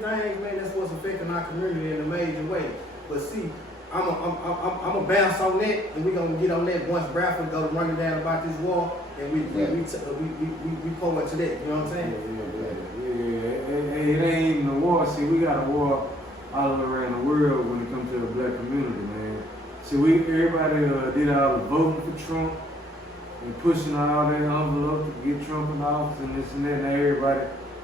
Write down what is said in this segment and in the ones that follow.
things, man, that's what's affecting our community in a major way. But see, I'm a bounce on that, and we're gonna get on that once Bradford go to running down about this war, and we pull into that. You know what I'm saying? Yeah. It ain't even a war. See, we got a war all around the world when it comes to the black community, man. See, everybody did all the voting for Trump and pushing all that envelope to get Trump in office and this and that, and everybody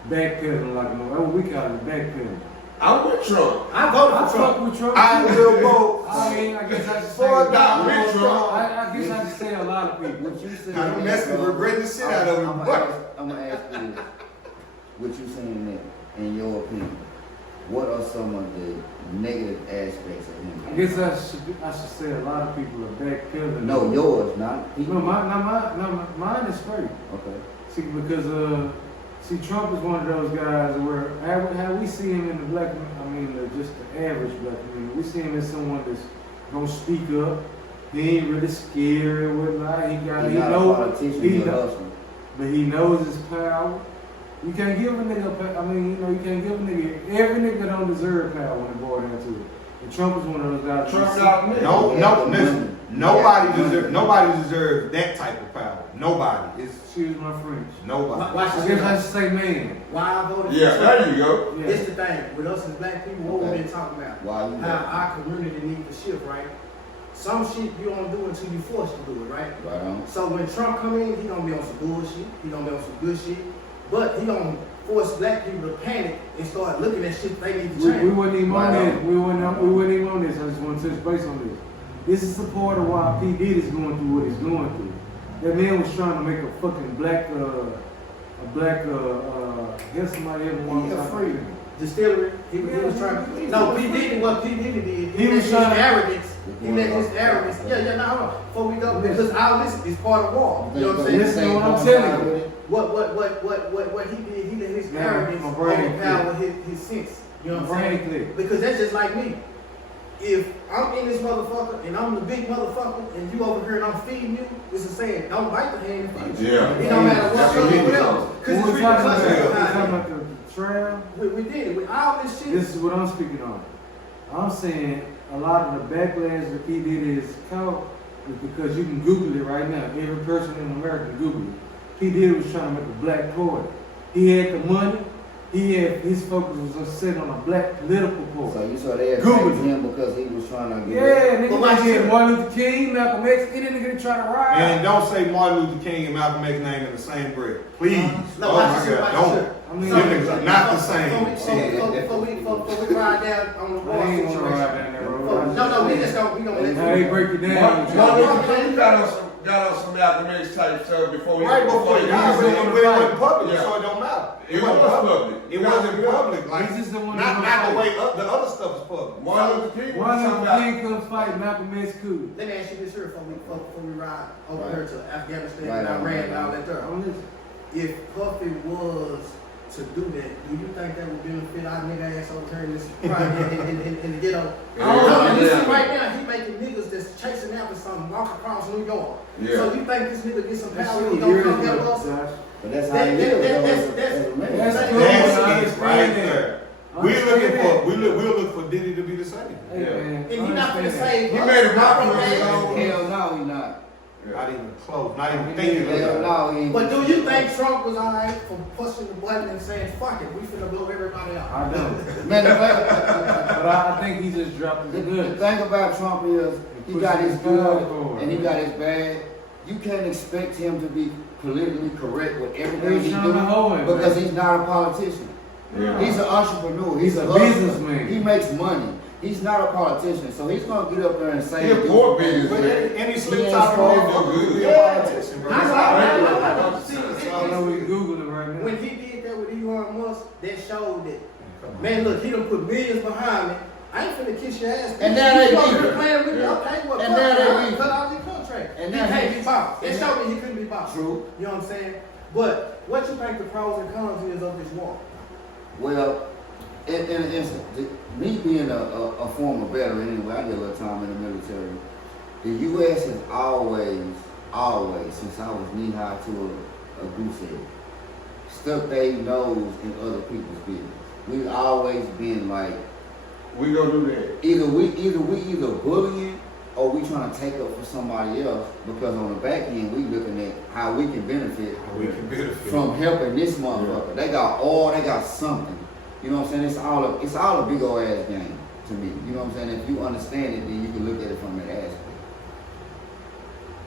backpedaling like we call it backpedaling. I'm with Trump. I voted for Trump. With Trump. I will vote. I guess I should say. For Donald Trump. I guess I should say a lot of people. What you saying? I don't mess with regret the shit out of him. I'm gonna ask you this. What you saying that, in your opinion, what are some of the negative aspects of him? I guess I should say a lot of people are backpedaling. No, yours, not people. No, mine is straight. Okay. See, because Trump is one of those guys where how we see him in the black, just the average black community, we see him as someone that's gonna speak up. He ain't really scary or whatnot. But he knows his power. You can't give a nigga, you can't give a nigga, every nigga don't deserve power when it boils down to it. And Trump is one of those guys. Listen. Nobody deserves that type of power. Nobody. Excuse my French. Nobody. I guess I should say man. Why I voted Yeah, for Trump? there you go. Yeah. It's the thing, with us as black people, what we've been talking about. Why you how our community needs to shift, right? Some shit you don't do until you forced to do it, right? Right on. So when Trump come in, he gonna be on some bullshit, he gonna be on some good shit, but he gonna force black people to panic and start looking at shit they need to change. We wasn't even on this. We wasn't even on this. I just want to touch base on this. This is the part of why P. Diddy is going through what he's going through. That man was trying to make a fucking guess somebody ever wanted to free distillery. He was trying to. No, P. Diddy, what P. Diddy did, he was trying to arrogance. He let his arrogance. Yeah, no. Before we go, because all this is part of war. You know what I'm saying? Listen to what I'm telling you. What he did, he let his arrogance overpower his sense. You know what I'm saying? Because that's just like me. If I'm in this motherfucker and I'm the big motherfucker and you over here and I'm feeding you, it's a saying, don't bite the hand and feed you. Yeah. It don't matter what you're doing else. Because it's repercussions behind about the trail. We did it with all this shit. This is what I'm speaking on. I'm saying a lot of the backlash that P. Diddy is caught is because you can Google it right now. Every person in America can Google it. P. Diddy was trying to make a black poet. He had the money. His focus was set on a black political poet. So you saw they attacked him because he was trying to get nigga had Martin Luther King, Malcolm X, any nigga try to ride. And don't say Martin Luther King and Malcolm X's name in the same breath. Please. No, Oh my God, don't. Them niggas are not the same. Before we ride down on the wall I ain't gonna ride situation. down there, bro. No, we just gonna let Now they break it down. Martin Luther King got on some Malcolm X type stuff before he Right before he died, but it wasn't public, Yeah. so it don't matter. It was public. It wasn't public. Like, He's just the one not that the way up. The other stuff is public. Martin Luther King was Martin talking Luther about. King couldn't fight, Malcolm X could. Let me ask you this here before we ride over here to Afghanistan Right and on, Iran right and all on. that there. On this. If Puffy was to do that, do you think that would benefit our nigga ass over here in this in the ghetto? Listen, right now he making niggas that's chasing after something walk across New York. Yeah. So you think this nigga get some That power? shit He was gonna years come ago, help us? Josh. But that's how he lives. That's cool. That's it right there. We'll look for Diddy to be the same. Hey, man, And he not gonna understand save He us. made a Not popular gonna his save own. us. Hell no, he not. Not even close. Not even thinking Hell about it. no, he ain't. But do you think Trump was alright for pushing the button and saying, fuck it, we finna blow everybody out? I don't. Man, But I think he just dropped the his goods. thing about Trump is he got his good and he got his bad. You can't expect him to be politically correct with everything he He's trying to doing hold him, because man. he's not a politician. Yeah. He's an entrepreneur. He's a hustler. businessman. He makes money. He's not a politician, so he's gonna get up there and say, He a poor But businessman. any He slip ain't top strong. motherfucker could be a Yeah. politician, bro. I know we Googling right now. When he did that with Elon Musk, that showed that, man, look, he done put millions behind me. I ain't finna kiss your ass. And now they You over beefing. here playing with me, Yeah. okay, well, And now they beefing. cut out the contract. And He now can't he- be bossed. It and showed me he couldn't be bossed. True. You know what I'm saying? But what you think the pros and cons is of this war? Well, in an instant, me being a former veteran anyway, I did a little time in the military. The U.S. has always, since I was knee high to a goose egg, stuck their nose in other people's business. we always been like, We gonna do that. either we bullying or we trying to take up for somebody else, because on the back end we looking at how we can benefit We can benefit. from helping this motherfucker. They got all, they got something. You know what I'm saying? It's all a big old ass game to me. You know what I'm saying? If you understand it, then you can look at it from that aspect.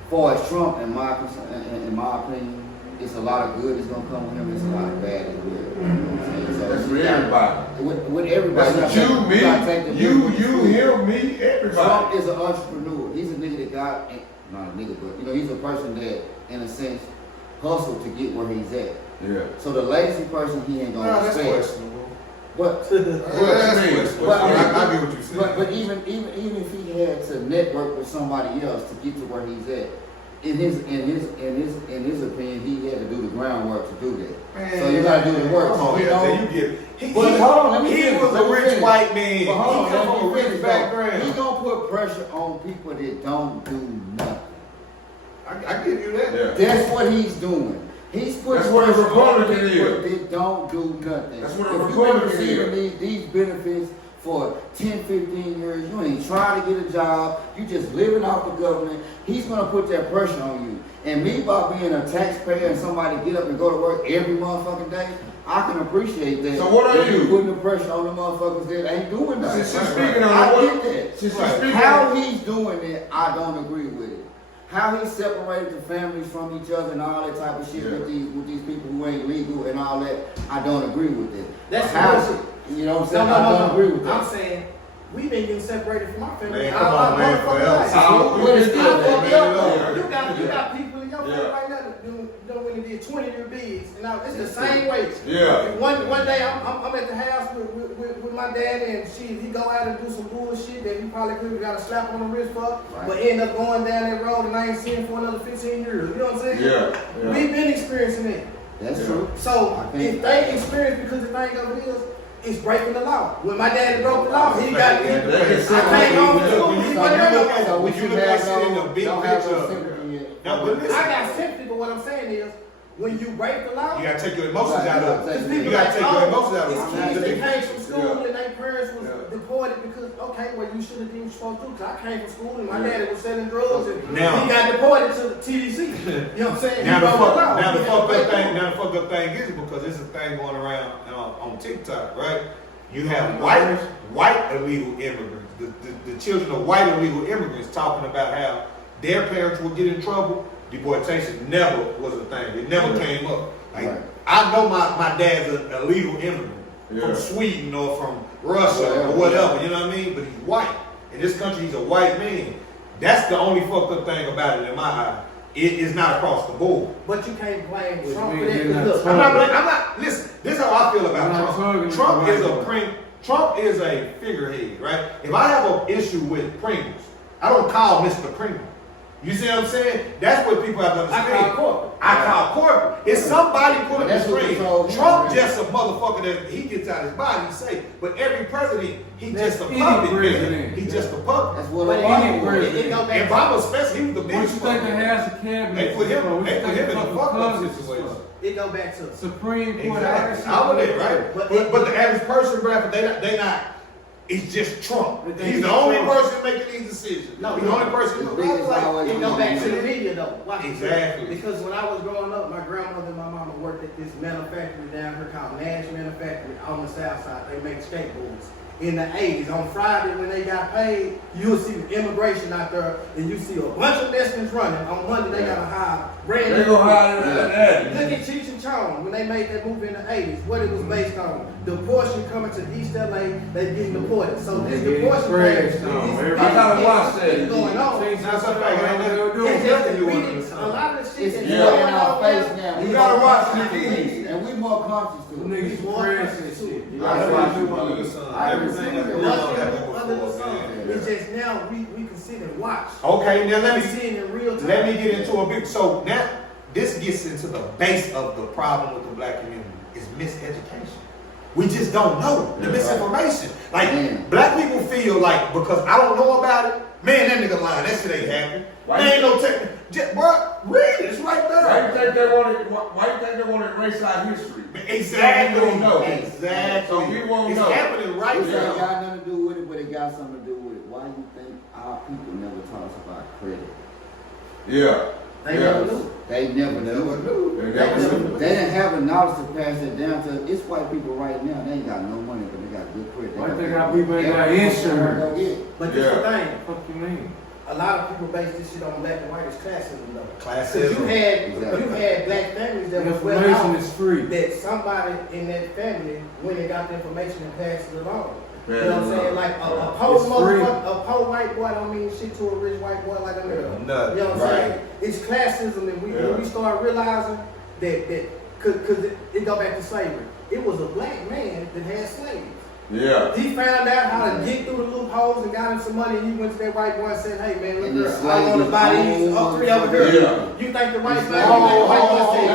For as Trump, in my opinion, it's a lot of good that's gonna come with him. It's a lot of bad as well. You know what I'm saying? So That's it's for just- everybody. With everybody. That's you what gotta take the you, difference. him, me, Trump everybody. is an entrepreneur. He's a nigga that got, not a nigga, but you know, he's a person that, in a sense, hustled to get where he's at. Yeah. So the lazy person, he ain't No, gonna that's respect. questionable. But That's questionable. But, I get what you're saying. but even if he had to network with somebody else to get to where he's at, in his opinion, he had to do the groundwork to do that. So you gotta do the work. Come on, So, you yeah, know, then you get. He But hold on, let me he finish, was let a me rich finish. white man. but hold on, He come let from a me rich finish, though. He background. gonna put pressure on people that don't do nothing. I give you that. Yeah. That's what he's doing. He's putting That's what a pressure on Republican people is. that don't do nothing. That's what a if you've Republican been receiving is. these benefits for 10, 15 years, you ain't trying to get a job, you just living off the government, he's gonna put that pressure on you. And me, by being a taxpayer and somebody get up and go to work every motherfucking day, I can appreciate that. So what are When you? Putting the pressure on the motherfuckers that ain't doing nothing. Since you're speaking on I what- get that. Since you're Right. speaking How on- he's doing it, I don't agree with it. How he separated the families from each other and all that type of shit Yeah. with these people who ain't legal and all that, I don't agree with it. That's How, bullshit. you know what I'm No, saying? no, I no, don't no. agree with that. I'm saying we've been getting separated from our family. Man, come on, man, forever. What is still I that, fucked man? up. Yeah. You got people in your family Yeah. right now that when they did 20-year bids, and now it's the same way. Yeah. One day I'm at the house with my dad, and he go out and do some bullshit that he probably could have got a slap on the wrist for, Right. but end up going down that road and I ain't seen him for another 15 years. You know what I'm saying? Yeah. Yeah. We've been experiencing it. That's Yeah. true. So I think- if they experience, because the thing of it is, it's breaking the law. When my daddy broke the law, he got. Yeah, I they can came home from school. He When you wasn't there no look at- more. So when we you should look at have shit in the no, big don't have picture no of it. sympathy yet. No, but listen. I got sympathy, but what I'm saying is, when you break the law, You gotta take your emotions out of it. these You people gotta like, take your emotions out of it's it. kids that Yeah. came from school Yeah. and their parents was Yeah. deported because, okay, well, you should have done what you supposed to do. Cause I came from school and my Yeah. daddy was selling drugs and Now- he got deported to the TDC. You know what I'm saying? Now He the broke fucked law. up He broke the thing. law. Now the fucked up thing is because there's a thing going around on TikTok, right? You have white illegal immigrants, the children of white illegal immigrants talking about how their parents would get in trouble. Deportation never was a thing. It never came up. Like Right. I know my dad's an illegal immigrant Yeah. from Sweden or from Russia Whatever. or whatever. You know what I mean? But he's white. In this country, he's a white man. That's the only fucked up thing about it in my eye. It is not across the board. But you can't blame Which Trump for means that. they're not 'Cause look, I'm not, listen, this is how I feel I'm about not Trump. talking Trump about is a white Trump is a figurehead, right? If I have an issue with Pringles, I don't call Mr. Pringle. You see what I'm saying? That's what people have to I understand. call corporate. I call corporate. It's somebody putting the That's what screen. control him, Trump man. just a motherfucker that he gets out his body, he say. But every president, he That's just a any puppet, man. president. He just a puppet. That's what But Obama any was. president. it go back And Obama especially, he was the What you biggest think the fucker. House of Cabinet? They put him- for? What they you put think him in a fucking fucked up Congress situation. for? It go back to Supreme Court. Exactly. I would have, right? But- But the average person, Bradford, they not. It's just Trump. But they He's the just only Trump. person making these decisions. No, He's the only person. The biggest Like, always It go back to the media though. Watch it. Exactly. Because when I was growing up, my grandmother and my mama worked at this manufactory down here called Nash Manufactory on the south side. They make skateboards. In the 80s, on Friday when they got paid, you'll see immigration out there and you see a bunch of Mexicans running. On Monday, they got to hire brand They new. gonna hire that. Look at Cheech and Chong when they made that movie in the 80s, what it was based on. The portion coming to East LA, they getting deported. So this They deportion getting thing, crashed on. it's Everybody gotta watch that. it's going on. Change That's some a fact. things. They don't do It's it. just that You we wanna need do a lot of the shit It's that's Yeah. more going in our on face now. now. You We gotta more watch conscious the to it. kids. And we more conscious to Them it. niggas crashing and shit. You That's gotta why watch I do it. under the sun. I Everything agree. that goes on Nothing happened under the before, sun. man. It's just now we can sit and watch. Okay, now let We me see it in real time. Let me get into a big. So now this gets into the base of the problem with the black community is miseducation. We just don't know the Yeah. misinformation. Like Man. black people feel like because I don't know about it, man, that nigga lying. That shit ain't happening. Why There you- ain't no tech. Bro, read it. It's right Why there. you think they want to? Why you think they want to erase our history? Exactly. We don't know. Exactly. So we won't it's know. happening right This ain't now. got nothing to do with it, but it got something to do with it. Why you think our people never taught us about credit? Yeah. They Yeah. never knew. They never knew. They never knew. They didn't have the knowledge to pass it down to. It's white people right now. They ain't got no money, but they got good credit. Why they got people ain't got insurance? But this the thing. What the fuck you mean? A lot of people base this shit on black and white as classism though. Classism. You had Exactly. black families that was well Information off, is free. that somebody in that family went and got the information and passed it along. You Yeah, know what I'm saying? Like a poor It's free. motherfucker, a poor white boy don't mean shit to a rich white boy like a nigga. Nothing. You know what I'm Right. saying? It's classism, and when we start realizing that cause it go back to slavery. It was a black man that had slaves. Yeah. He found out how to get through the loopholes and got him some money. And he went to that white boy and said, "Hey man, And look the here, I want to slave buy is these all up 3 over here." Yeah. You think the white It's man? like- The white boy said,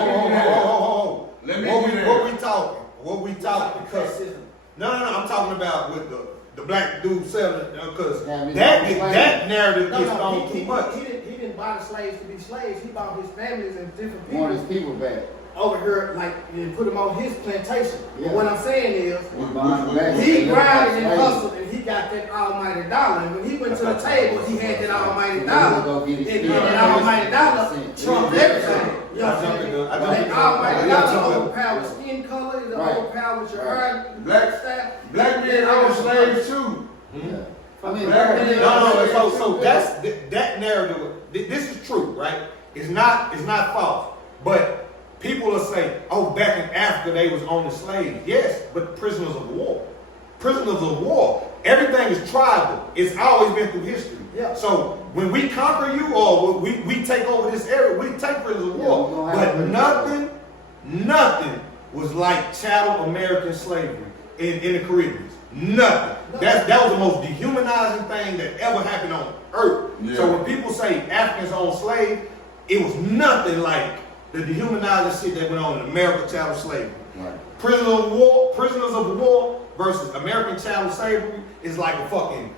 Let me What get in. we talking? What we talking? Because "Classism." no, I'm talking about with the black dude selling because Yeah, I mean, that narrative No, gets no, on too much. he didn't buy the slaves to be slaves. He bought his families and different Want his people people back. over here, like, and put them on his plantation. Yeah. But what I'm saying is, We buying them back. he They grinded and never got hustled, and he got that almighty dollar. And when he went to the table, he had that almighty dollar. And that almighty dollar trumped everything. You know what I'm saying? That almighty dollar overpowered skin color, it Right. overpowered your hair, Black- style. Black men own slaves too. Yeah. I mean, Black men- So that's that narrative. This is true, right? It's not false. But people will say, "Oh, back in Africa they was on the slaves." Yes, but prisoners of war. Prisoners of war. Everything is tribal. It's always been through history. Yeah. So when we conquer you or we take over this area, we take prisoners of Yeah, war. we're gonna have But prisoners. nothing was like chattel American slavery in the Caribbean. Nothing. That was the most dehumanizing thing that ever happened on earth. Yeah. So when people say Africans owned slaves, it was nothing like the dehumanizing shit that went on in American chattel slavery. Right. Prisoners of war versus American chattel slavery is like a fucking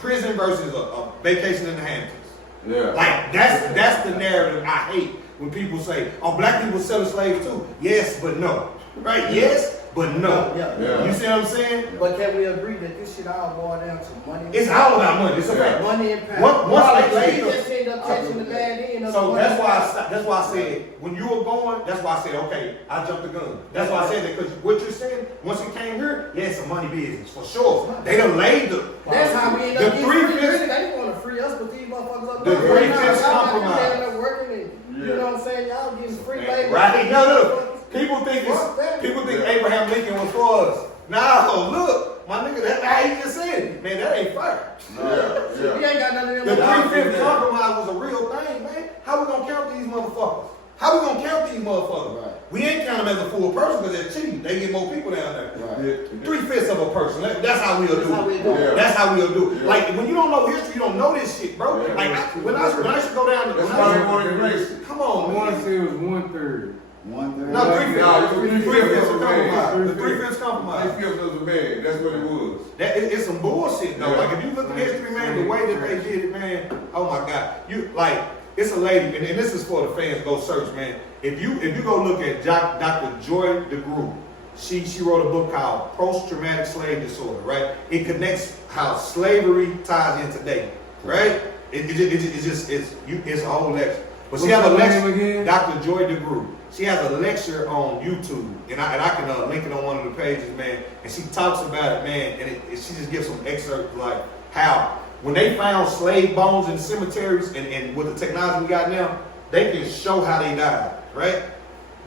prison versus a vacation in the Hamptons. Yeah. Like that's the narrative I hate when people say, "Oh, black people selling slaves too." Yes, but no. Right? Yes, but no. Yeah. You see what I'm saying? But can we agree that this shit all boils down to money? It's all about money. It's a Yeah. fact. money and power. Once they they just end up catching the bad end of So the that's money. why I said when you were going, that's why I said okay, I jumped the gun. That's why I said that because what you're saying, once it came here, yeah, it's a money business for sure. They done laid the That's how we end up The getting three free. fifths- Really, they didn't want to free us, but these motherfuckers up The there three right now, fifths y'all got compromise. them down there working and, you know what I'm saying? Y'all getting free labor. Right? No. People think Fuck that. people think Abraham Lincoln was for us. No, look, my nigga, that's how he just said it. Man, that ain't fair. Yeah. We ain't got none of The them. 3/5 compromise was a real thing, man. How we gonna count these motherfuckers? How we gonna count these motherfuckers? Right. We ain't count them as a full person because they're cheating. They get more people down there. Right. 3/5 of a person. That's how we'll That's do how we it. do it. Yeah. That's how we'll do it. Yeah. Like when you don't know history, you don't know this shit, bro. Yeah. Like when I used to go down to That's why they want to erase it. come I on, want to man. say it was 1/3. 1/3. No, No, 3/5. 3/5 was a compromise. man. The 3/5 compromise. 3/5 was a man. That's what it was. It's some bullshit though. Yeah. Like if you look at history, man, the way that they did it, man, oh my God. You like it's a lady, and this is for the fans. Go search, man. If you go look at Dr. Joy DeGruy, she wrote a book called Post-Traumatic Slave Disorder. Right? It connects how slavery ties in today. Right? It's a whole lecture. But she has a What's her name lecture. again? Dr. Joy DeGruy. She has a lecture on YouTube, and I can link it on one of the pages, man. And she talks about it, man, and she just gives some excerpts like how when they found slave bones in cemeteries and with the technology we got now, they can show how they died, right?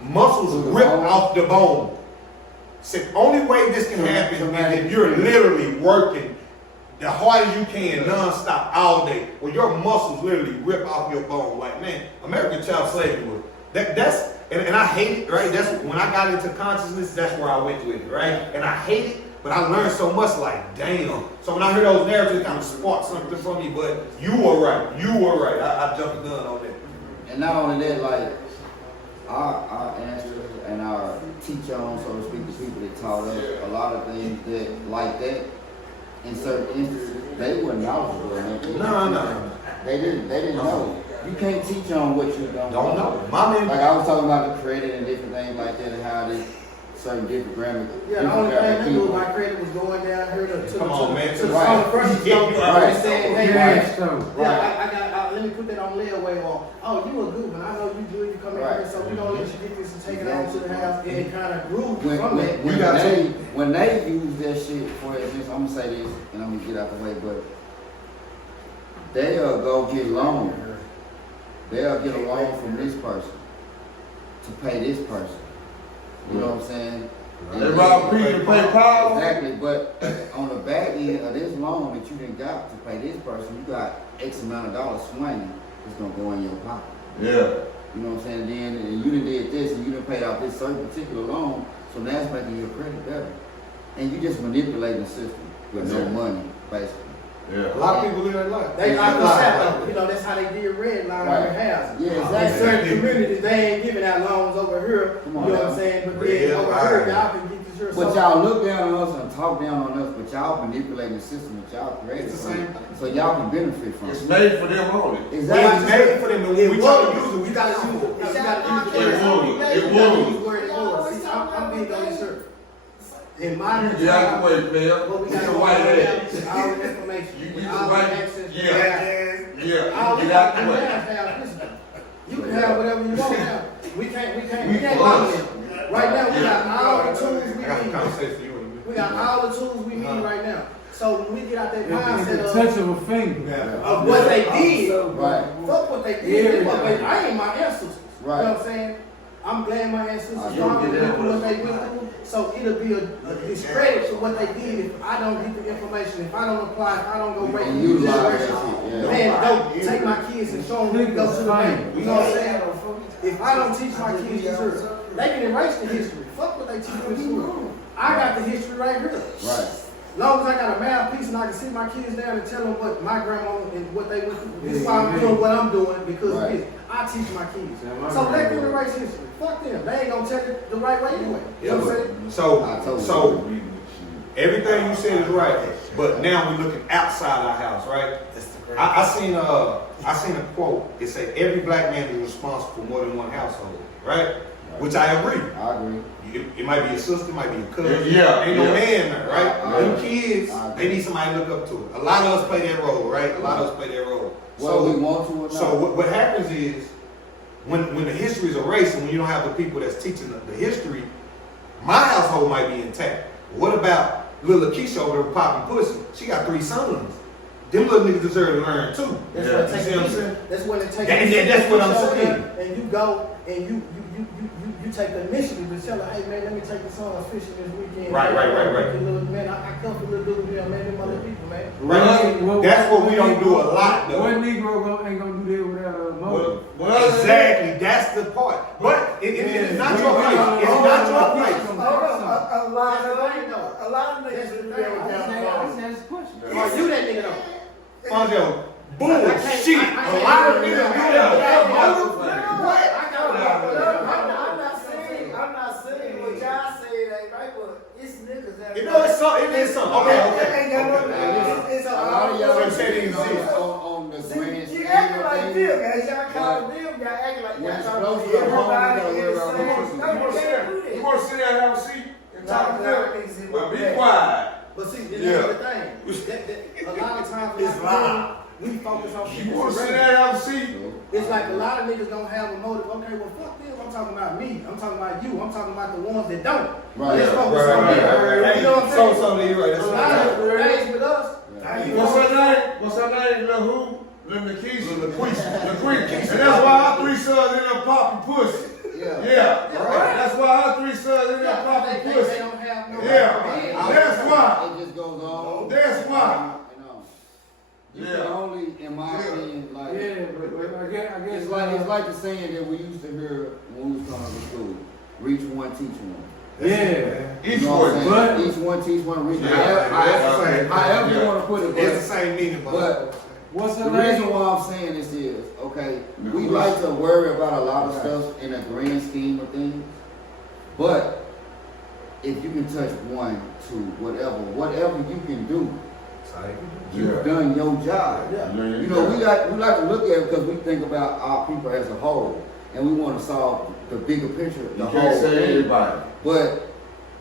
Muscles ripped off the bone. So the only way this can happen is if you're literally working the hardest you can non-stop all day, where your muscles literally rip off your bone. Like, man, American child slavery was and I hate it, right? That's when I got into consciousness, that's where I went with it, right? And I hate it, but I learned so much, like, damn. So when I hear those narratives, it kind of sparked something from me, but you were right. I jumped the gun on that. And not only that, like our ancestors and our teacher on, so to speak, the people that taught us a lot of things that like that. In certain instances, they weren't knowledgeable. No. They didn't know. You can't teach on what you don't know. My man, Like I was talking about the credit and different things like that and how they certain different grammar. Yeah, the only thing I knew my credit was going down here to Come on, man. to the Right. on the first stop Right. and saying, hey, Yeah, man, so. yeah, I got, let me put that on layaway or, oh, you a good one, I know you good, you come in here, so we gonna let you get this and take it on to the house, and it kind of grew from that. When they use that shit, for instance, I'm gonna say this, and I'm gonna get out the way, but they'll go get loan. They'll get a loan from this person to pay this person. You know what I'm saying? They rob people to pay power. Exactly, but on the back end of this loan that you didn't got to pay this person, you got X amount of dollars swinging, it's gonna go in your pocket. Yeah. You know what I'm saying? Then and you done did this and you done paid off this certain particular loan, so now it's making your credit better. And you just manipulating the system with no money, basically. Yeah. a lot of people live that life. They like the shop, you know, that's how they did red line on their houses. Yeah, In exactly. certain communities, they ain't giving out loans over here, Come you on know what now. I'm saying? But Yeah, then over right. here, y'all can get this here. But y'all look down on us and talk down on us, but y'all manipulating the system that y'all created. It's the same. So y'all can benefit from It's it. made for them only. Well, it's Exactly. made for them, but when we try to use it, we You gotta use it. You gotta use it. It won't. It You gotta won't. use where it was. See, I'm big on this shirt. In modern Get out the time, way, player. what we Get got your to white ass. do is all the information, You get all your the white. access. Yeah. All Yeah. we Get got out to the do way. now is have this. You can have whatever you want now. We can't We limit it. Right now, we got all the tools we I got a need. conversation for you. We got all the tools we need right now. So when we get out that It's the mindset touch of a finger. of what they did, Right. fuck what they did. I ain't my ancestors. You know Right. what I'm saying? I'm glad my ancestors I strong get with that what they one. went through. So it'll be a discredit to what they did if I don't get the information, if I don't apply, if I don't go raise And the utilize that generation. shit, yeah. Man, don't take my kids and show them we go to the bank. You know what I'm saying? If I don't teach my kids this, they can erase the history. Fuck what they teach in school. I got the history right here. Right. Long as I got a math piece and I can sit my kids down and tell them what my grandma and what they went through. This is why I'm doing what I'm doing because of Right. this. I teach my kids. Yeah, my So let them grandma- erase history. Fuck them. They ain't gonna tell it the right way anyway. You know what I'm saying? So everything you said is right, but now we're looking outside our house, right? I seen a quote. It said every black man is responsible for more than one household, right? Which I agree. I agree. It might be a sister, it might be a cousin. Yeah, Ain't no yeah. man there, right? I Them agree. kids, I they need somebody to look up to. A lot of us play that role, right? A lot of us play that role. Whether we want to or not. So what happens is when the history is erased and when you don't have the people that's teaching the history, my household might be intact. What about little Keisha over there popping pussy? She got 3 sons. Them little niggas deserve to learn too. That's Yeah. what it You takes. see what I'm saying? That's what it takes. That's what I'm saying. And you go and you take the initiative to tell her, hey man, let me take the son fishing this weekend. Right. Man, I come for little dude, man, them other people, man. That's what we don't do a lot though. One Negro ain't gonna do that without a mother. Exactly, that's the part. But it's not your place. It's not your place. A lot of niggas do that without Are you that nigga though? Fonzo, bullshit. A lot of niggas do that without mother. What? I'm not saying what y'all say ain't right, but it's niggas that. You know, it's something. It is something. Okay. It's A lot of y'all So say it exists. on the grand You scheme acting of like things. Bill, guys. Y'all call Bill, y'all acting like When y'all it's talking close to to home, everybody. you gotta It's worry saying, about no, you can't do You that. want to sit there and have a seat and talk to them? Well, be quiet. But see, this Yeah. is the thing. A lot of times we focus on You people's want to sit surrender. there and have a seat? It's like a lot of niggas don't have a motive. Okay, well, fuck them. I'm talking about me. I'm talking about you. I'm talking about the ones that don't. Right. Let's focus on them. You know what I'm saying? So you're right. That's A what lot I'm of things with us. What's her name? What's her name? Lil who? Lil Nikisha. LaQuisha. And that's why her 3 sons in there popping pussy. Yeah. That's why her 3 sons in there popping They pussy. don't have no. Yeah. That's why. It just goes on. That's why. You can only, in my opinion, like Yeah, but I guess it's like the saying that we used to hear when we was coming to school: reach one, teach one. yeah. Each You know what I'm one. saying? But- Each one, teach one, reach one. Yeah. However you Yeah. want to put it, It's the same meaning, but What's the her reason name? why I'm saying this is, okay, we like to worry about a lot of stuff in a grand scheme of things, but if you can touch 1, 2, whatever you can do You've done your job. Yeah. You know, we like to look at it because we think about our people as a whole, and we want to solve the bigger picture, the You whole can't say thing. everybody. But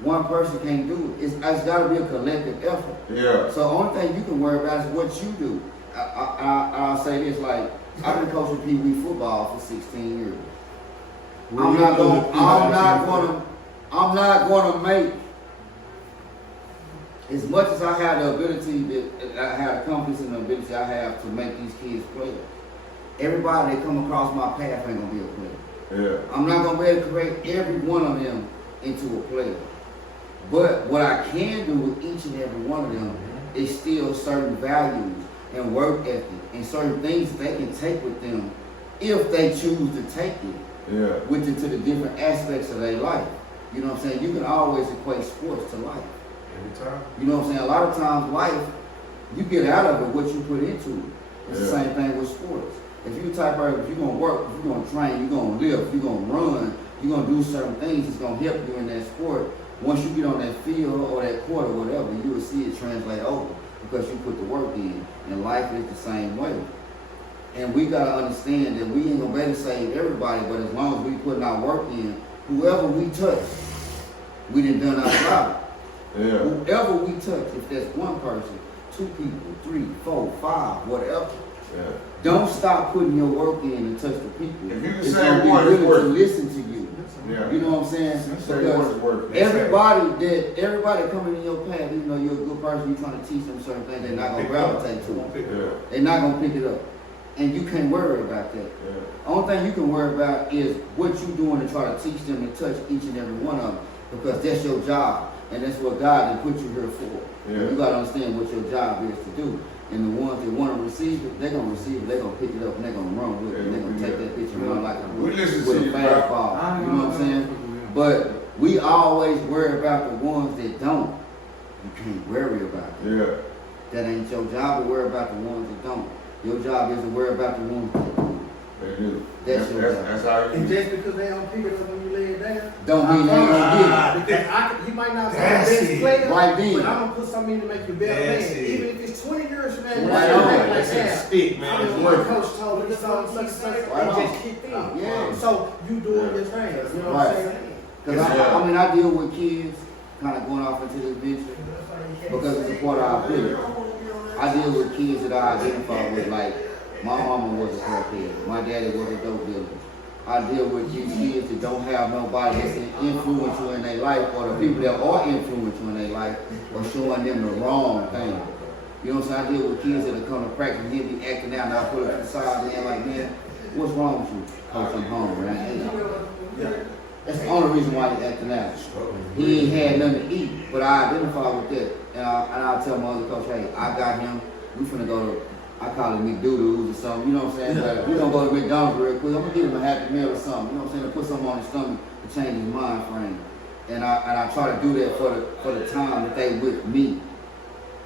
one person can't do it. It's got to be a collective effort. Yeah. So the only thing you can worry about is what you do. I'll say this, like, I've been coaching Pee Wee football for 16 years. I'm not gonna make, as much as I have the ability that I have the confidence and the ability I have to make these kids players. Everybody that come across my path ain't gonna be a player. Yeah. I'm not gonna be able to create every one of them into a player. But what I can do with each and every one of them is still certain values and work ethic and certain things that they can take with them if they choose to take it Yeah. with it to the different aspects of their life. You know what I'm saying? You can always equate sports to life. Every time. You know what I'm saying? A lot of times life, you get out of it what you put into it. It's the Yeah. same thing with sports. If you type of, if you're gonna work, if you're gonna train, you're gonna live, you're gonna run, you're gonna do certain things that's gonna help you in that sport. Once you get on that field or that court or whatever, you will see it translate over because you put the work in. And life is the same way. And we gotta understand that we ain't gonna be able to save everybody, but as long as we putting our work in, whoever we touch, we done our job. Yeah. Whoever we touch, if there's one person, 2 people, 3, 4, 5, whatever, Yeah. don't stop putting your work in and touch the people. If you can It's say gonna be one, it's willing to worth it. listen to you. Yeah. You know what I'm saying? Say Because what is worth it. everybody coming in your path, even though you're a good person, you're trying to teach them certain things, they're not gonna gravitate to it. Yeah. They're not gonna pick it up. And you can't worry about that. Yeah. Only thing you can worry about is what you're doing to try to teach them to touch each and every one of them. Because that's your job. And that's what God has put you here for. Yeah. And you gotta understand what your job is to do. And the ones that wanna receive it, they're gonna receive it, they're gonna pick it up, and they're gonna run with it. And they're gonna take that bitch and run like a We listen with to a you, bro. fastball. You know what I'm saying? But we always worry about the ones that don't. You can't worry about them. Yeah. That ain't your job to worry about the ones that don't. Your job is to worry about the ones that do. They do. That's your job. That's how And you just because they don't pick it up when you lay it down, Don't mean they ain't gonna because you might not be the That's best it. player, Right then. but I'm gonna put something in to make you a better That's man. it. Even if it's 20 years from now, you Right still on. make like That's a that. stick, man. I It's mean, worth my it. coach told me something, Right it on. just kicked in. Yeah. So you doing your thing, you know what Right. I'm saying? Because Yeah. I mean, I deal with kids kind of going off into this venture because it's a part of our village. I deal with kids that I identify with, like my mama was a crackhead, my daddy was a dope dealer. I deal with these kids that don't have nobody that's influential in their life, or the people that are influential in their life are showing them the wrong thing. You know what I'm saying? I deal with kids that are coming to practice and he'll be acting out, and I put it to the side, man, like, man, what's wrong with you? Coach, I'm hungry, man. That's the only reason why he's acting out. He ain't had nothing to eat, but I identify with that. And I'll tell my other coach, hey, I got him. We finna go to, I call it McDoodles or something, you know what I'm saying? But we gonna go to McDonald's real quick. I'm gonna give him a Happy Meal or something, you know what I'm saying? To put something on his stomach to change his mind frame. And I try to do that for the time that they with me.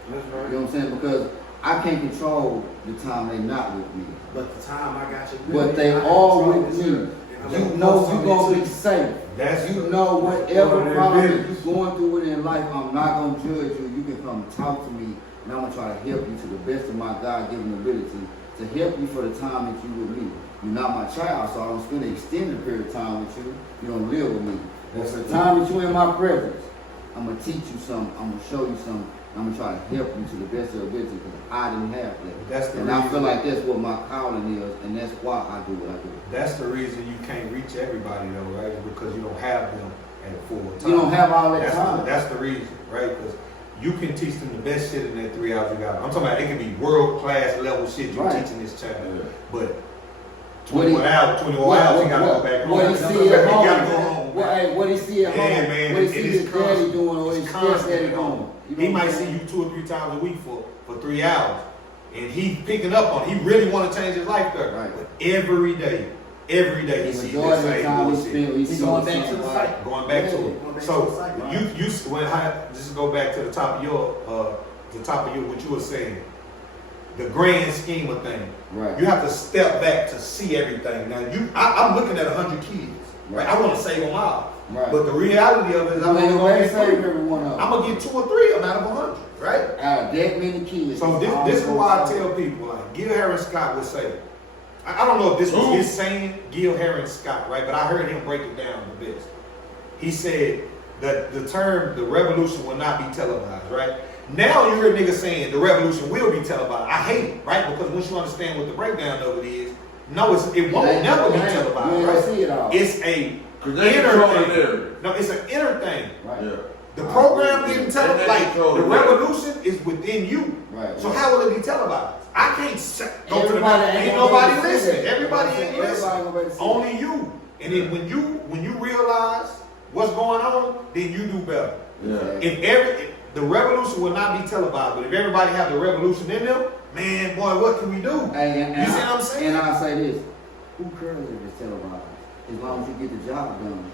You know what I'm saying? Because I can't control the time they not with me. But the time I got you, But they all with me. You know you gonna be safe. That's You know whatever problem you're going through in life, I'm not gonna judge you. You can come talk to me, and I'm gonna try to help you to the best of my God-given ability to help you for the time that you with me. You're not my child, so I don't spend an extended period of time with you. You don't live with me. But for the time that you're in my presence, I'm gonna teach you something. I'm gonna show you something. I'm gonna try to help you to the best of your ability because I didn't have that. That's the And I feel reason. like that's what my calling is, and that's why I do what I do. That's the reason you can't reach everybody though, right? Because you don't have them at a full time. You don't have all that That's time. that's the reason, right? Because you can teach them the best shit in that 3 hours you got. I'm talking about it can be world class level shit you're Right. teaching this child. Yeah. But What he- 21 hours, 21 hours, you gotta go back home. What he You see at home, gotta go home. what he see at Yeah, home, man, what he it see is his daddy constant. doing or his It's stepdaddy constant. doing. You know He what might I'm see saying? you 2 or 3 times a week for 3 hours. And he picking up on it. He really want to change his life there. Right. But every day he The sees majority the of the same time he bullshit. spent, He's going back to the something cycle. like- Going back to Yeah. it. Going back So to the cycle. you when I just go back to the top of your what you were saying, the grand scheme of things. Right. You have to step back to see everything. Now I'm looking at 100 kids. Right. I want to save them all. Right. But the reality of it is I mean, the gonna way get to save 3. every one of them. I'm gonna get 2 or 3 out of 100. Right. Out of that many kids. So this is why I tell people, like Gil Harris Scott would say, I don't know if this was his saying, Gil Harris Scott, right? But I heard him break it down the best. He said that the term, the revolution will not be televised, right? Now you hear niggas saying the revolution will be televised. I hate it, right? Because once you understand what the breakdown of it is, no, it won't never be televised, right? See it all. It's a They inner control the thing. narrative. No, it's an inner thing. Right. Yeah. The program didn't tell And they like control the the revolution is within you. Right. So how will it be televised? I can't go to the Everybody ain't ain't nobody gonna be listening. listening. Everybody ain't Everybody listening. gonna be listening. Only you. And then when you realize what's going on, then you do better. Yeah. If the revolution will not be televised, but if everybody have the revolution in them, man, boy, what can we do? Hey, and You see what I'm saying? And I'll say this. Who cares if it's televised? As long as you get the job done.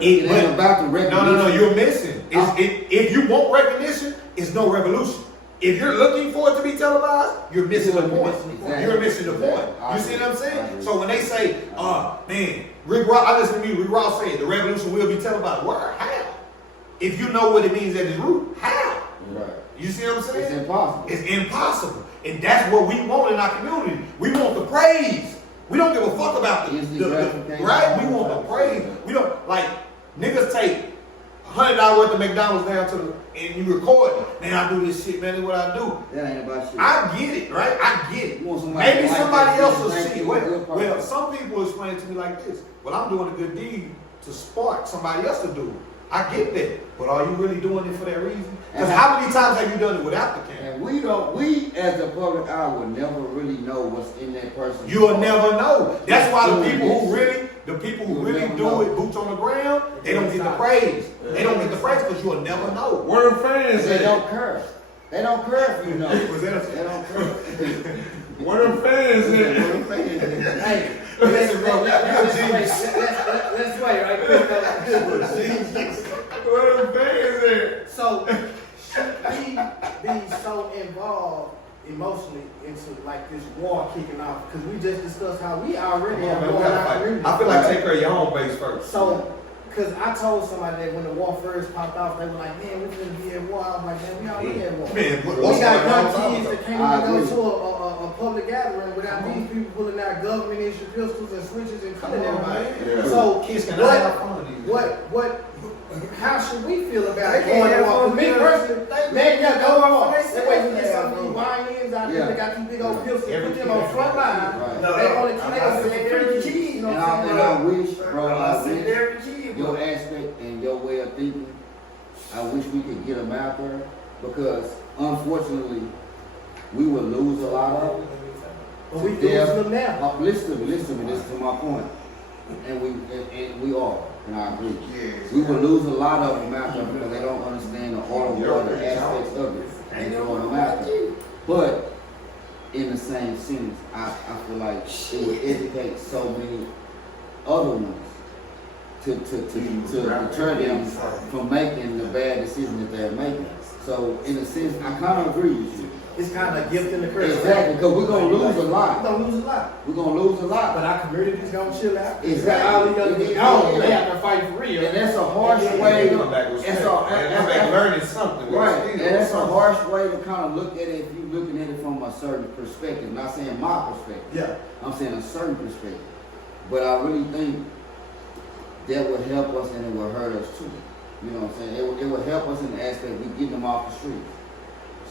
It- It ain't but- about the recognition. No, you're missing. If you want recognition, it's no revolution. If you're looking for it to be televised, you're missing the point. Exactly. You're missing the point. I You see what I'm agree. I saying? agree. So when they say, man, Rick Ross, I listen to me, Rick Ross saying the revolution will be televised. Where? How? If you know what it means at its root, how? Right. You see what I'm saying? It's impossible. It's impossible. And that's what we want in our community. We want the praise. We don't give a fuck about Instant gratification. right? We want the praise. We don't like niggas take $100 worth of McDonald's down to the and you record it. Man, I do this shit, man. That's what I do. That ain't about shit. I get it, right? I get it. You want somebody Maybe to like somebody that else shit, will thank see. you, Well, good well, person. some people explain it to me like this. Well, I'm doing a good deed to spark somebody else to do it. I get that. But are you really doing it for that reason? Because how many times have you done it without the camera? And we as the public eye will never really know what's in that person. You'll never know. That's why the people who You'll really never do know. it, boots on the ground, they don't get the praise. They don't get the praise because you'll never know. Where the fans They at? don't care. They don't care if you know. Was that They don't care. Where the fans at? Hey, let's wait right quick. Where the fans at? So, should we be so involved emotionally into like this war kicking off? Because we just discussed how we already have war in our community. I feel like take care of your home base first. So, because I told somebody that when the war first popped off, they were like, man, we're going to be at war. I was like, man, we already at war. Man, We what's got going young on? kids that can't I even go agree. to a public gathering without these people pulling out government issued pistols and switches and killing everybody. Yeah. So, Kids can what- have fun. how should we feel about it They can't going to have war? fun For me because personally, they- man, yeah, go to war. they That way you say get some of they these YNs out there Yeah. that got these big old pistols, Every put them kid on has front line. Right. No, They only I'm they not gonna saying say every free kid, kids, you know And what I'm saying? I wish, bro, I said wish every kid, your bro. aspect and your way of thinking, I wish we could get them out there because unfortunately, we will lose a lot of them. But we Yeah. losing them now. Listen to me, this is to my point. And we are, and I agree. We will lose a lot of them out there because they don't understand the art of war, the aspects of it. And throwing them out there. But in the same sentence, I feel like it would educate so many other ones to deter them from making the bad decisions that they're making. So in a sense, I kind of agree with you. It's kind of a gift and a curse. Exactly, because we're gonna lose a We're lot. gonna lose a lot. We're gonna lose a lot. But our community's gonna chill out. Exactly. All these young niggas, oh, they have to fight for real. And that's a harsh way. They come back with It's respect. a- They come back learning something. with Right, skills. and that's a harsh way to kind of look at it if you're looking at it from a certain perspective. Not saying my perspective, Yeah. I'm saying a certain perspective. But I really think that would help us and it would hurt us too. You know what I'm saying? It would help us in the aspect we getting them off the streets.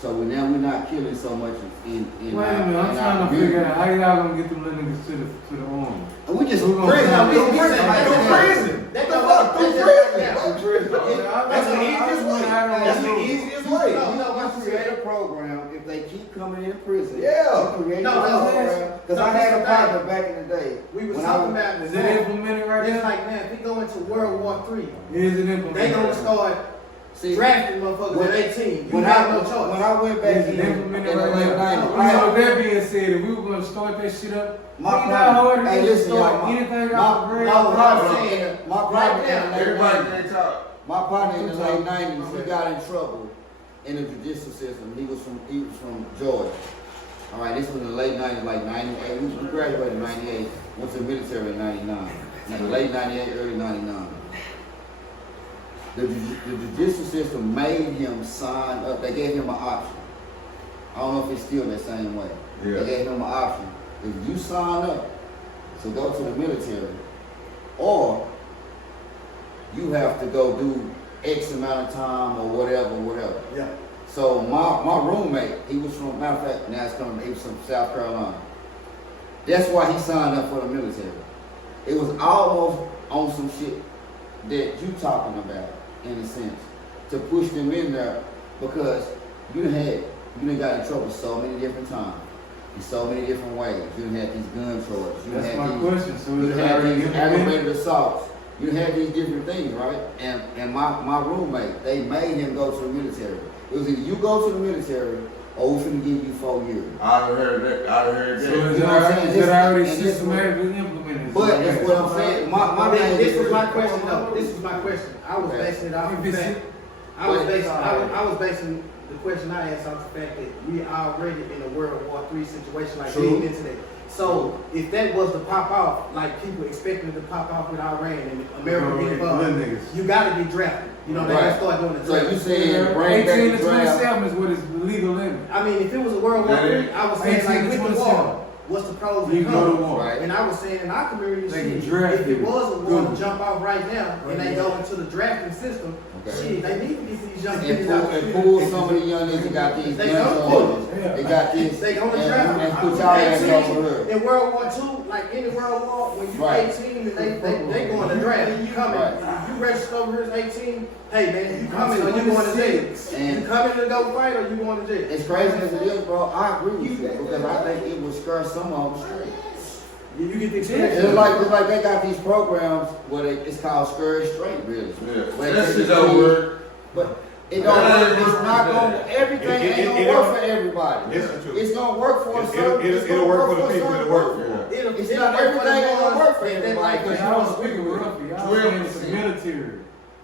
So we're not killing so much in Wait a minute, I'm trying to figure out how y'all gonna get them little niggas to the army. And we just We're gonna prison. find- Through prison. That The don't fuck? Through prison. Yeah. Through prison. That's the easiest way. That's the easiest way. You know, we create a program if they keep coming in prison. Yeah. We create No, a no, program. Because no, I had a this is partner back in the day. We was when talking I about Is it implemented right It's now? like, man, if we go into World War III, Is it implemented? they gonna start see drafting motherfuckers when- at 18. You when have I no choice. when I went back Is in it the implemented late right now? 90s, So that being said, if we were gonna start that shit up, My you know partner- how hard it hey, is to listen, start y'all, anything my off the ground. partner in the late Everybody 90s. can't talk. My partner in the late 90s, he got in trouble in the judicial system. He was from Georgia. All right, this was in the late 90s, like 98. We graduated in 98, went to the military in 99. In the late 98, early 99. The judicial system made him sign up. They gave him an option. I don't know if it's still the same way. Yeah. They gave him an option. If you sign up to go to the military, or you have to go do X amount of time or whatever. Yeah. So my roommate, he was from, matter of fact, now it's coming, he was from South Carolina. That's why he signed up for the military. It was almost on some shit that you talking about, in a sense, to push them in there, because you done got in trouble so many different times, in so many different ways. You done had these gun charges. You That's had my these, question. So you is it had already these implemented? aggravated assaults. You had these different things, right? And my roommate, they made him go to the military. It was either you go to the military or we finna give you 4 years. I done heard that. I done heard So that. is You it know what I'm already, saying? is it already And this- systematically implemented? But that's what I'm saying. My thing This is was my question though. This was my question. I was Okay. basing it off If the it's- fact. I was basing the question I asked off the fact that we already in a World War III situation, like True. leading into that. So if that was to pop off, like people expecting it to pop off with Iran and America being involved, Little niggas. you gotta get drafted. You know, they Right. gotta start doing the So draft. you saying bring 18 back to the draft? 27 is what is the legal limit. I mean, if it was a World War That is- III, I was saying 18 like to with the 27. war, what's the pros You and go to cons? war. Right. And I was saying in our community, They shit, can draft if it you. was a war Good. to jump off right now and they go into the drafting system, Okay. shit, they need to get these young And kids out. pull some of the young niggas that got these They gun gonna pull charges. them. They got this. They gonna and- draft and put y'all ass over here. In World War II, like any World War, when you Right. 18 and they going to draft, you coming, Right. you register over here as 18, hey man, you coming or you going to jail. And- You coming to go fight or you going to jail. As crazy as it is, bro, I agree with you because I think it would scare some of them straight. You get the experience. It's like they got these programs where it's called Scourge Straight, really. Yeah. Where That they shit just don't do- work. But it don't work. It's not gonna. Everything ain't gonna work for everybody. It's true. It's gonna work for a certain. it's It'll gonna work for the a people certain it work group. for. It's not everything ain't gonna work for everybody. Like, Because y'all was speaking roughly. Y'all 12%. saying it's the military.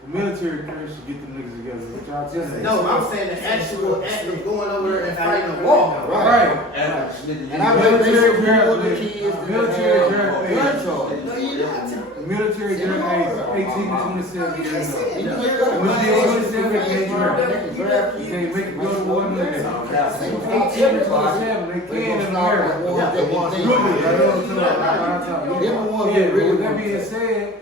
The military parents should get them niggas together. What y'all telling me? No, I'm saying the actual act of going over there and fighting a war. Right. And And I bet they should pull the Military kids to military have draft gun charges. The military during age 18 to 27 years old. You When you 27, you can't draft. draft. You can't make it go to war none of that. 18 to 27, they can in America. Them Yeah, but with that being said,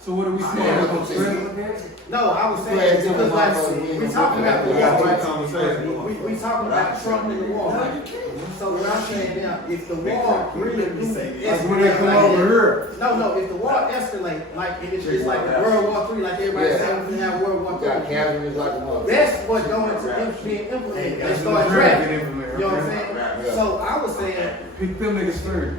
so what are we saying? We're gonna spread with that? No, I was saying because like we talking about the war, right? We talking about Trump and the war, right? So what I'm saying now, if the war really do That's when they come over here. No, if the war escalate, like and it's just like World War III, like everybody Yeah. saying we have World War You got III. casualties like a mother. That's what's going to be implemented. They start drafting. You know what I'm saying? So I was saying, Pick them niggas first.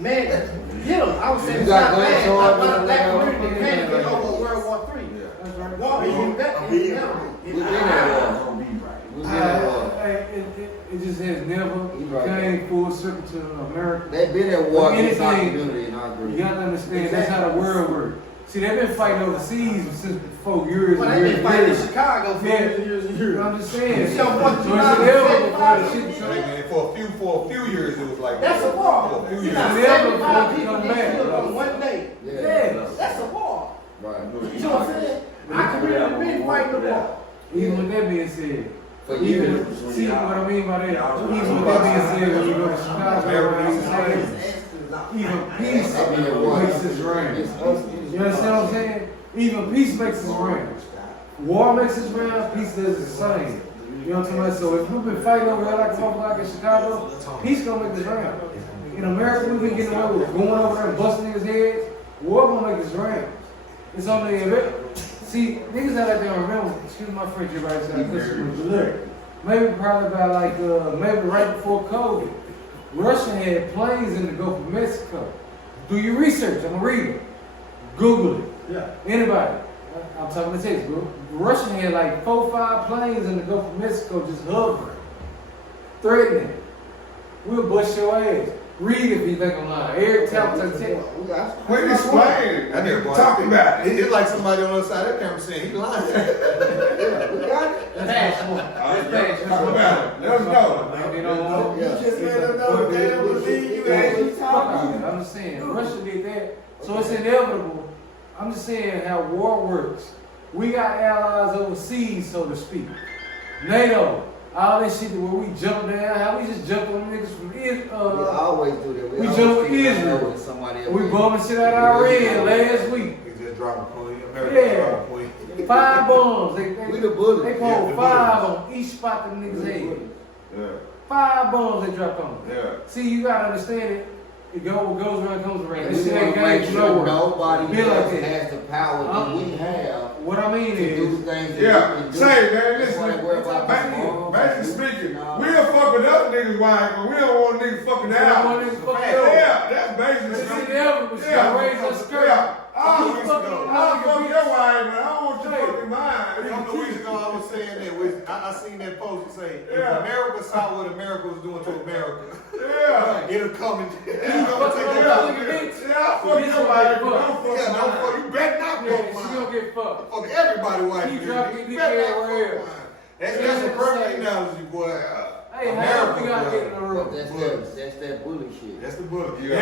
man, get them. I was saying You it's got not guns bad. on A lot them, of black man. community panicking over World War III. That's right. War is inevitable. We been at war. We been at war. It just has never You right. came full circle to America. They've been at war against our Anything- community, and I agree. You gotta understand that's how the world works. See, they've been fighting overseas since for years Well, and they've years been and fighting in years. Chicago for Yeah. years and years and years. You understand? You don't want So to it's not inevitable for the 75 shit people. to Man, for a few years it was like That's a war. For a few You years. got It's inevitable 75 for it to people come get back, killed bro. on one day. Yeah. That's a war. Right. You know what I'm saying? Our community been fighting the war. Even with that being said, For even years. see what I mean by that. Even with that being said, when you go to Chicago, what I'm saying, even peace makes this rain. You understand what I'm saying? Even peace makes this rain. War makes this rain. Peace does the same. You know what I'm talking about? So if we've been fighting over there like a motherfucker in Chicago, peace gonna make this rain. In America, we've been getting away with going over there and busting niggas' heads. War gonna make this rain. It's only see niggas out there remember. Excuse my French, everybody said this was look. Maybe probably about like maybe right before COVID, Russia had planes in the Gulf of Mexico. Do your research. I'm gonna read it. Google it. Yeah. Anybody? I'm talking to text, bro. Russia had like 4 or 5 planes in the Gulf of Mexico just hovering, threatening. We'll bust your ass. Read if you think I'm lying. Eric Talbot text. We got Quit explaining. I need to talk about it. It's like somebody on the other side of that camera saying he lying. we got it. That's passport. That's passport. Talk about it. Let us know. You know, Yeah. just let them know if they don't believe you ain't Fuck talking. out of it. I'm just saying, Russia did that, so it's inevitable. I'm just saying how war works. We got allies overseas, so to speak. NATO, All that shit where we jump down, how we just jump on niggas from We always do that. we always jump with think Israel. about what somebody else we did. bombing shit out our red last week. They just drop a point. America Yeah. drop a point. 5 bombs. We They the bullies. they Yeah, pulled the 5 on each spot them niggas had. Yeah, 5 bombs they dropped on. yeah. See, you gotta understand it. What goes around comes around. And This we shit want ain't to make game sure nowhere. nobody Be like else that. has the power that we have What I mean to do is, things that Yeah, we can do. say, man, That's why they listen, worry about basically this speaking, Nah. we'll fuck with other niggas' wives, but we don't want niggas fucking I don't want out. niggas fucking Yeah, up. that's basically She something. never, but she Yeah. raised her skirt. Yeah, I'll You fucking fuck nigga, your wife, but I don't want you Hey. fucking mine. A couple of weeks ago, I was saying that I seen that post that say, if Yeah. America saw what America was doing to America, Yeah. it'll come and you Yeah. gonna take Yeah, that out. I'll fuck This your one wife, get but fucked. don't fuck Yeah, don't fuck, mine. you better not Yeah, fuck she mine. gonna get fucked. Fuck everybody wife. Keep you dropping nigga. your You dick better not everywhere. fuck mine. That's a perfect analogy, boy. Hey, how we gotta get in the But room? that's that bully shit. That's the bullet. Yeah.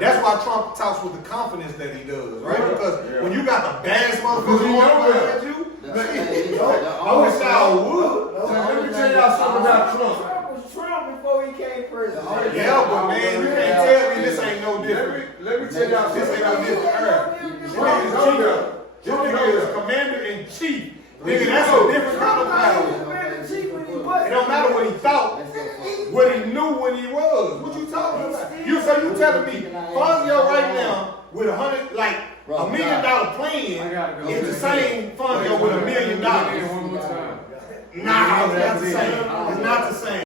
That's why Trump talks with the confidence that he does, right? Yeah. Because Yeah. when you got the baddest Because motherfucker he walking know around that. at you, I I wish y'all would. So let me tell y'all something about Trump. Trump was Trump before he came president. Yeah, but man, you can't tell me this ain't no different. Let me tell y'all This something ain't no about different era. This Trump nigga is know chief. that. This nigga is commander in chief. Nigga, that's a different kind of power. It don't matter what he thought, what he knew when he was. What you talking about? You telling me Fonzio right now with $100 million I plan gotta go. is the same Fonzio with $1 million. One more time. Nah, it's not the same. It's not the same.